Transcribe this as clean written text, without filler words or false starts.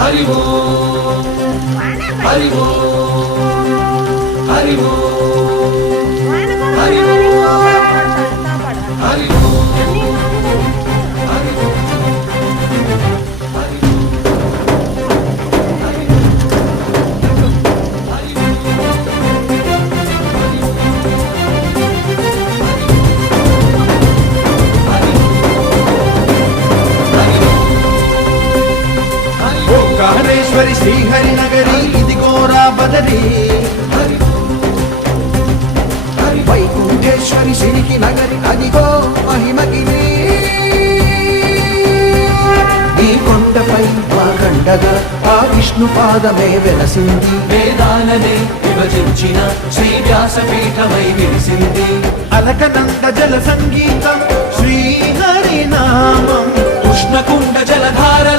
హరి ఓం హరి ఓం హరి ఓం హరి ఓం హరి ఓం హరి ఓం ఓంకారేశ్వరి శ్రీహరి నగరి ఇది గోరా బదరి వైకుంఠేశ్వరి సిరికి నగరి అదిగో మహిమగిరి ఈ కొండపై మా గండగా ఆ విష్ణు పాదమే వెలసింది వేదాలనే విభజించిన శ్రీ వ్యాసపీఠమై విరిసింది అలకనంద జల సంగీతం శ్రీహరి నామం కృష్ణకుండ జలధారల